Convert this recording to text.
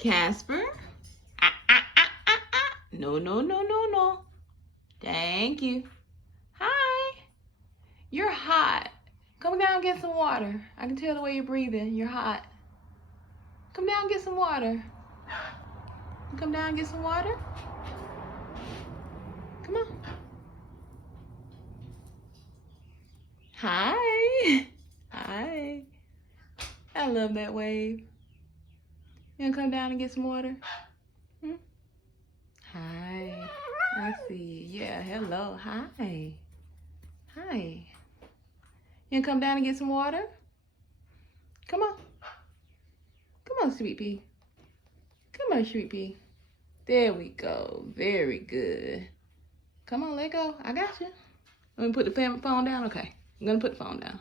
Casper. Ah, ah, ah, ah, ah. No, no, no, no, no. Thank you. Hi. You're hot. Come down and get some water. I can tell the way you're breathing. You're hot. Come down and get some water. Come down and get some water. Come on. Hi. Hi. I love that wave. You gonna come down and get some water? Hmm? Hi. I see. Yeah, hello. Hi. Hi. You gonna come down and get some water? Come on. Come on, Sweet Pea. Come on, Sweet Pea. There we go. Very good. Come on, let go. I got you. Let me put the phone down. Okay. I'm gonna put the phone down.